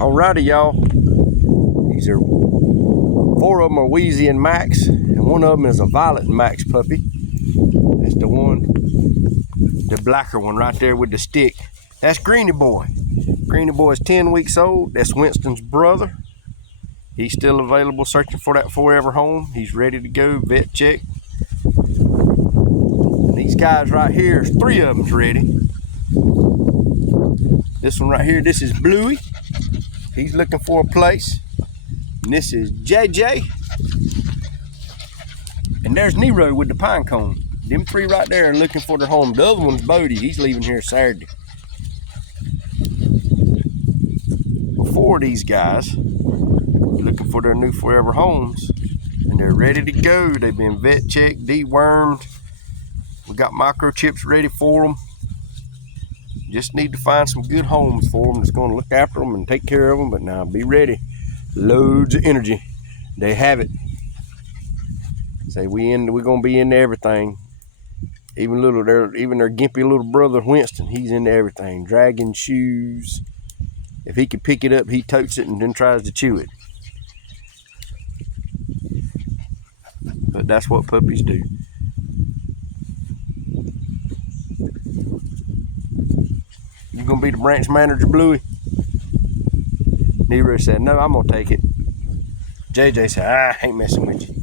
Alrighty, y'all. These are 4 of them are Wheezey and Max, and one of them is a Violet and Max puppy. That's the one, the blacker one right there with the stick. That's Greeny Boy. Greeny Boy is 10 weeks old. That's Winston's brother. He's still available, searching for that forever home. He's ready to go, vet check. And these guys right here, 3 of them's ready. This one right here, this is Bluey. He's looking for a place. And this is JJ. And there's Nero with the pine cone. Them 3 right there are looking for their home. The other one's Bodie. He's leaving here Saturday. Before these guys, looking for their new forever homes. And they're ready to go. They've been vet checked, dewormed. We got microchips ready for them. Just need to find some good homes for them that's going to look after them and take care of them. But now be ready. Loads of energy. They have it. Say we're going to be into everything. Even their gimpy little brother Winston, he's into everything. Dragging shoes. If he can pick it up, he totes it and then tries to chew it. But that's what puppies do. You gonna be the branch manager, Bluey? Nero said, no, I'm gonna take it. JJ said, I ain't messing with you.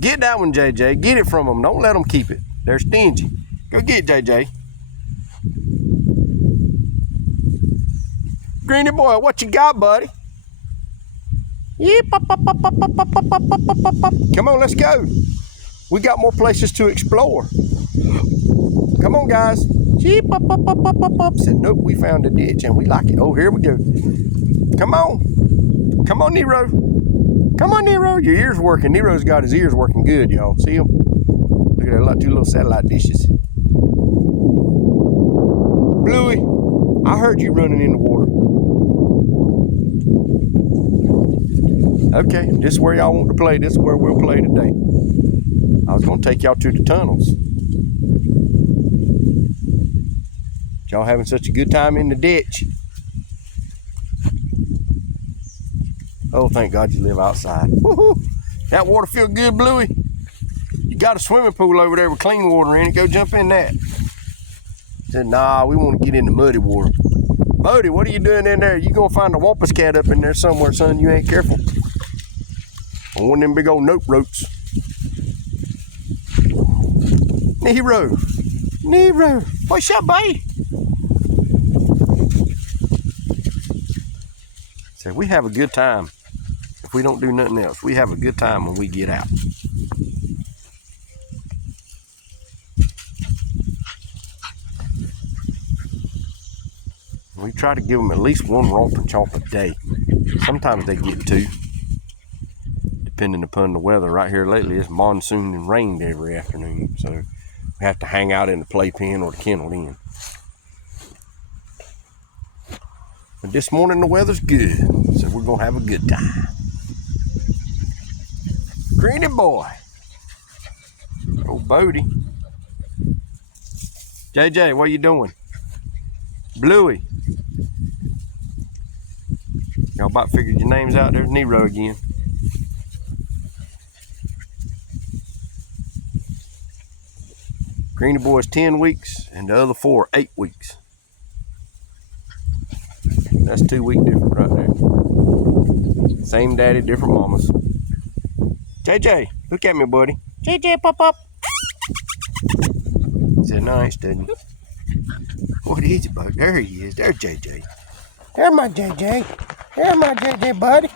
Get that one, JJ. Get it from them. Don't let them keep it. They're stingy. Go get JJ. Greeny Boy, what you got, buddy? Yeah, pop, pop, pop, pop, pop, pop, pop, pop, pop, pop. Come on, let's go. We got more places to explore. Come on, guys. She pop, pop, pop, pop, pop, pop. Said, nope, we found a ditch and we like it. Oh, here we go. Come on. Come on, Nero. Come on, Nero. Your ears working. Nero's got his ears working good, y'all. See him? Look at that, 2 little satellite dishes. Bluey, I heard you running in the water. Okay, this is where y'all want to play. This is where we'll play today. I was going to take y'all to the tunnels. Y'all having such a good time in the ditch. Oh, thank God you live outside. Woohoo! That water feel good, Bluey? You got a swimming pool over there with clean water in it. Go jump in that. Said, nah, we want to get in the muddy water. Bodie, what are you doing in there? You gonna find a wampus cat up in there somewhere, son. You ain't careful. On one of them big old note ropes. Nero. Nero. What's up, buddy? So we have a good time. If we don't do nothing else, we have a good time when we get out. We try to give them at least 1 romp and chomp a day. Sometimes they get 2, depending upon the weather. Right here lately, it's monsoon and rained every afternoon, so we have to hang out in the playpen or the kennel in. But this morning the weather's good, so we're gonna have a good time. Greeny Boy. Oh, Bodie. JJ, what you doing? Bluey. Y'all about figured your names out. There's Nero again. Greeny Boy's 10 weeks, and the other 4 are 8 weeks. That's 2 week difference right there. Same daddy, different mamas. JJ, look at me, buddy. JJ, pop up. He said, no, I ain't studying. What is it, bud? There he is. There's JJ. There's my JJ. There's my JJ, buddy.